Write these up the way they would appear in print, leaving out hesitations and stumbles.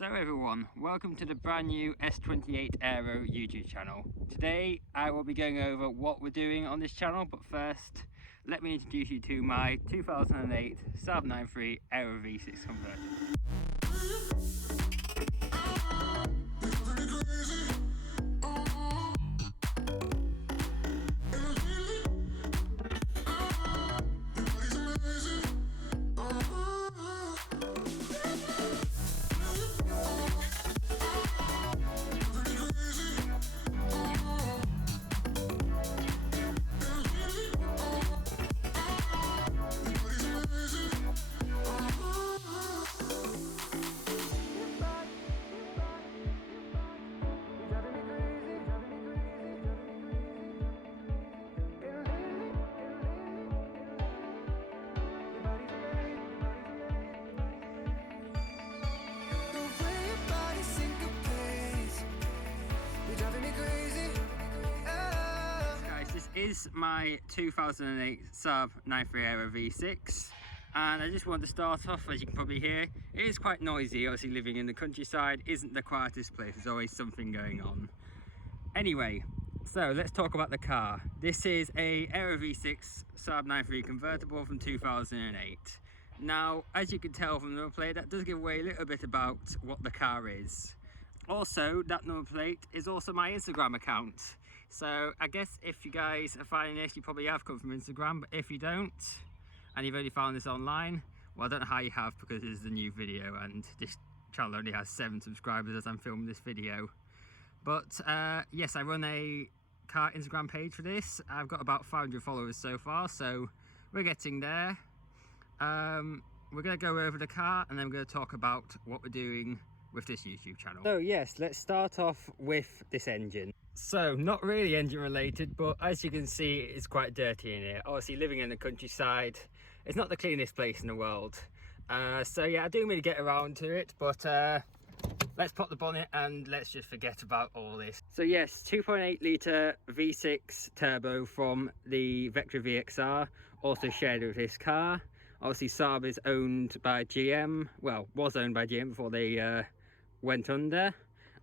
So everyone, welcome to the brand new S28 Aero YouTube channel. Today I will be going over what we're doing on this channel, but first let me introduce you to my 2008 Saab 9.3 Aero V6 convertible. Is my 2008 Saab 9.3 Aero V6, and I just wanted to start off, as you can probably hear, it is quite noisy. Obviously living in the countryside isn't the quietest place, there's always something going on. Anyway, so let's talk about the car. This is a Aero V6 Saab 9.3 convertible from 2008. Now, as you can tell from the number plate, that does give away a little bit about what the car is. Also, that number plate is also my Instagram account. So I guess if you guys are finding this, you probably have come from Instagram, but if you don't, and you've only found this online, well, I don't know how you have, because this is a new video and this channel only has 7 subscribers as I'm filming this video. But yes, I run a car Instagram page for this. I've got about 500 followers so far, so we're getting there. We're going to go over the car and then we're going to talk about what we're doing with this YouTube channel. So yes, let's start off with this engine. So not really engine related, but as you can see, it's quite dirty in here. Obviously living in the countryside, it's not the cleanest place in the world. So yeah, I do really get around to it, but let's pop the bonnet and let's just forget about all this. So yes, 2.8 litre V6 turbo from the Vectra VXR, also shared with this car. Obviously Saab is owned by GM, well, was owned by GM before they went under,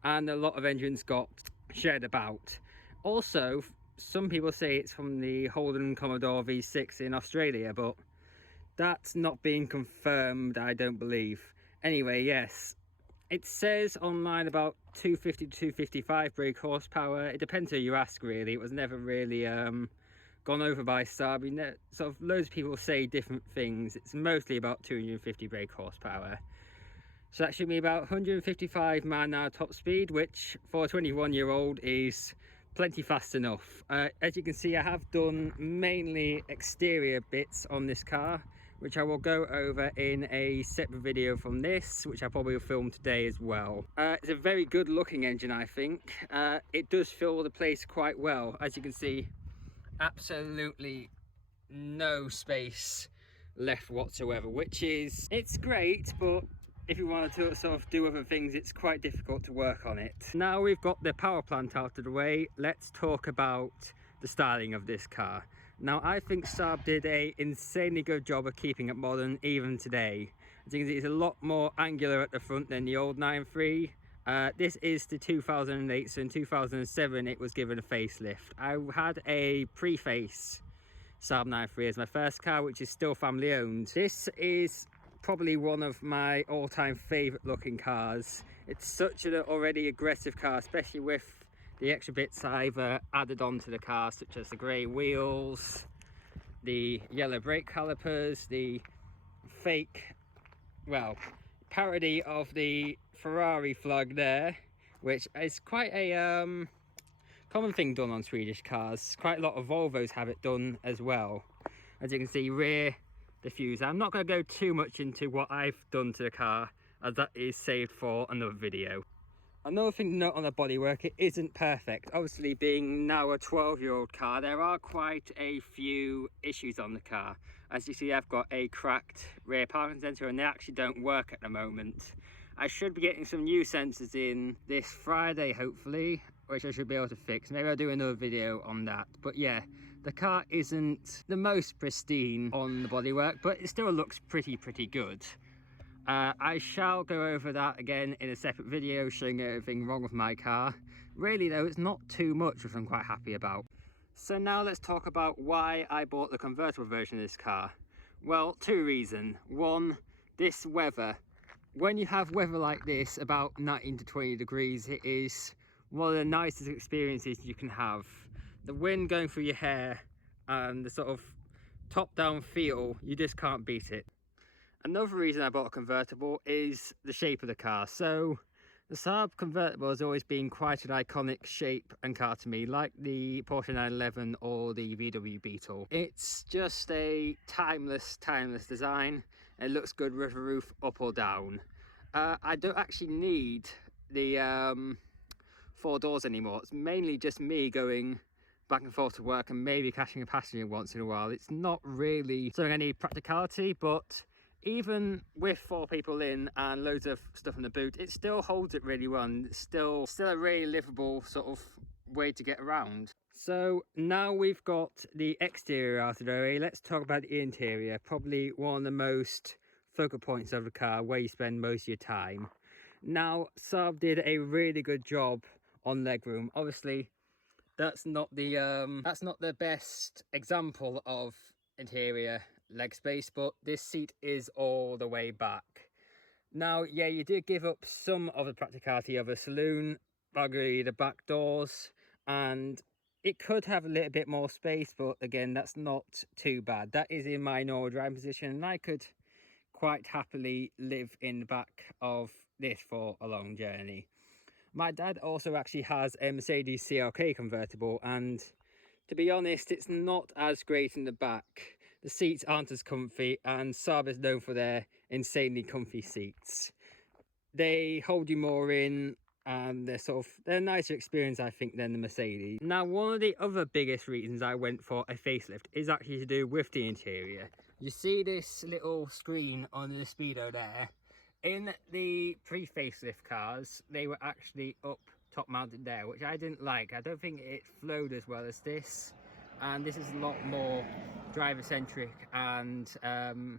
and a lot of engines got shared about. Also, some people say it's from the Holden Commodore V6 in Australia, but that's not being confirmed, I don't believe. Anyway, yes, it says online about 250 to 255 brake horsepower. It depends who you ask, really. It was never really gone over by Saab. You know, sort of loads of people say different things. It's mostly about 250 brake horsepower. So that should be about 155 mile/hour top speed, which for a 21-year-old is plenty fast enough. As you can see, I have done mainly exterior bits on this car, which I will go over in a separate video from this, which I probably will film today as well. It's a very good looking engine, I think. It does fill the place quite well. As you can see, absolutely no space left whatsoever, which is, it's great, but if you want to sort of do other things, it's quite difficult to work on it. Now we've got the power plant out of the way, let's talk about the styling of this car. Now I think Saab did a insanely good job of keeping it modern even today. As you can see, it's a lot more angular at the front than the old 9.3. This is the 2008, so in 2007 it was given a facelift. I had a pre-face Saab 9.3 as my first car, which is still family owned. This is probably one of my all-time favorite looking cars. It's such an already aggressive car, especially with the extra bits I've added onto the car, such as the grey wheels, the yellow brake calipers, the fake, well, parody of the Ferrari flag there, which is quite a common thing done on Swedish cars. Quite a lot of Volvos have it done as well. As you can see, rear diffuser. I'm not going to go too much into what I've done to the car, as that is saved for another video. Another thing to note on the bodywork, it isn't perfect. Obviously, being now a 12-year-old car, there are quite a few issues on the car. As you see, I've got a cracked rear parking sensor and they actually don't work at the moment. I should be getting some new sensors in this Friday, hopefully, which I should be able to fix. Maybe I'll do another video on that. But yeah, the car isn't the most pristine on the bodywork, but it still looks pretty good. I shall go over that again in a separate video showing everything wrong with my car. Really though, it's not too much, which I'm quite happy about. So now let's talk about why I bought the convertible version of this car. Well, two reasons. One, this weather. When you have weather like this, about 19 to 20 degrees, it is one of the nicest experiences you can have. The wind going through your hair and the sort of top-down feel, you just can't beat it. Another reason I bought a convertible is the shape of the car. So the Saab convertible has always been quite an iconic shape and car to me, like the Porsche 911 or the VW Beetle. It's just a timeless design. It looks good with the roof up or down. I don't actually need the 4 doors anymore. It's mainly just me going back and forth to work and maybe catching a passenger once in a while. It's not really showing any practicality, but even with 4 people in and loads of stuff in the boot, it still holds it really well, and it's still a really livable sort of way to get around. So now we've got the exterior out of the way, let's talk about the interior. Probably one of the most focal points of the car, where you spend most of your time. Now, Saab did a really good job on legroom. Obviously, that's not the best example of interior leg space, but this seat is all the way back. Now, yeah, you do give up some of the practicality of a saloon, particularly the back doors, and it could have a little bit more space, but again, that's not too bad. That is in my normal driving position, and I could quite happily live in the back of this for a long journey. My dad also actually has a Mercedes CLK convertible, and to be honest, it's not as great in the back. The seats aren't as comfy, and Saab is known for their insanely comfy seats. They hold you more in, and they're a nicer experience, I think, than the Mercedes. Now, one of the other biggest reasons I went for a facelift is actually to do with the interior. You see this little screen on the Speedo there? In the pre-facelift cars, they were actually up top mounted there, which I didn't like. I don't think it flowed as well as this, and this is a lot more driver centric, and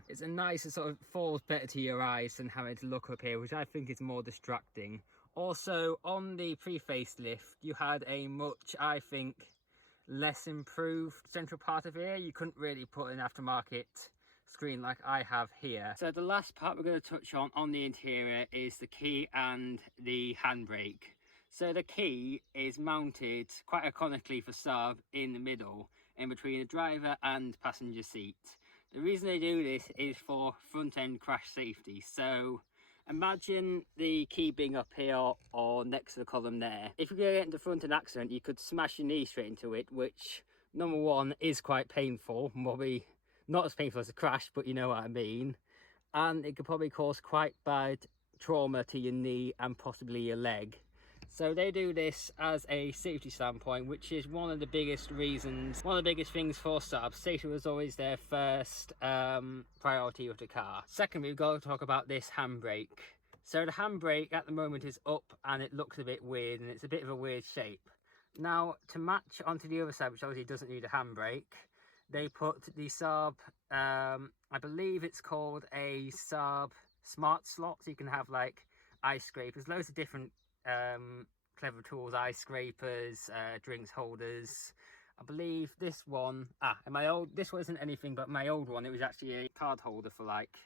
it's a nicer sort of falls better to your eyes than having to look up here, which I think is more distracting. Also, on the pre-facelift, you had a much, I think, less improved central part of here. You couldn't really put an aftermarket screen like I have here. So the last part we're going to touch on the interior is the key and the handbrake. So the key is mounted quite iconically for Saab in the middle, in between the driver and passenger seat. The reason they do this is for front end crash safety. So imagine the key being up here or next to the column there. If you're going to get into front end accident, you could smash your knee straight into it, which, number one, is quite painful. Probably not as painful as a crash, but you know what I mean. And it could probably cause quite bad trauma to your knee and possibly your leg. So they do this as a safety standpoint, which is one of the biggest reasons, one of the biggest things for Saab. Safety was always their first priority with the car. Secondly, we've got to talk about this handbrake. So the handbrake at the moment is up, and it looks a bit weird, and it's a bit of a weird shape. Now, to match onto the other side, which obviously doesn't need a handbrake, they put the Saab, I believe it's called a Saab smart slot, so you can have like ice scrapers, loads of different clever tools, ice scrapers, drinks holders. I believe this one, this wasn't anything but my old one. It was actually a card holder for, like,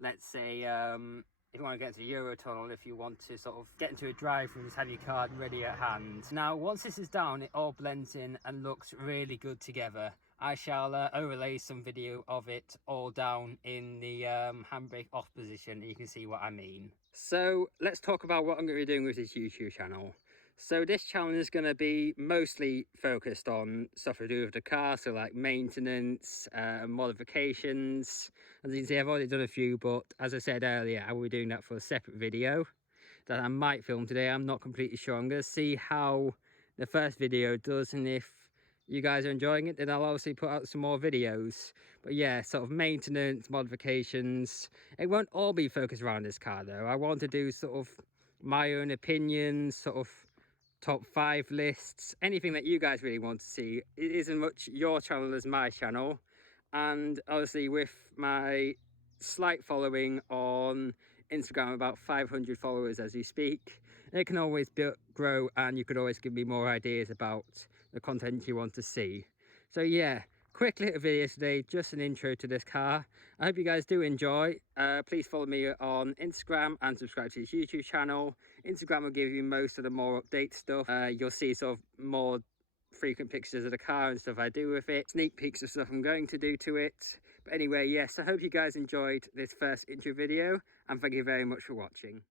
let's say, if you want to get into a Eurotunnel, if you want to sort of get into a drive and just have your card ready at hand. Now, once this is down, it all blends in and looks really good together. I shall overlay some video of it all down in the handbrake off position, and you can see what I mean. So let's talk about what I'm going to be doing with this YouTube channel. So this channel is going to be mostly focused on stuff to do with the car, so like maintenance, modifications. As you can see, I've already done a few, but as I said earlier, I will be doing that for a separate video that I might film today. I'm not completely sure. I'm going to see how the first video does, and if you guys are enjoying it, then I'll obviously put out some more videos. But yeah, sort of maintenance, modifications. It won't all be focused around this car though. I want to do sort of my own opinions, sort of top 5 lists, anything that you guys really want to see. It isn't much your channel as my channel. And obviously with my slight following on Instagram about 500 followers as we speak. It can always grow, and you could always give me more ideas about the content you want to see. So yeah, quick little video today, just an intro to this car. I hope you guys do enjoy. Please follow me on Instagram and subscribe to this YouTube channel. Instagram will give you most of the more update stuff. You'll see sort of more frequent pictures of the car and stuff I do with it, sneak peeks of stuff I'm going to do to it. But anyway, yes, I hope you guys enjoyed this first intro video, and thank you very much for watching.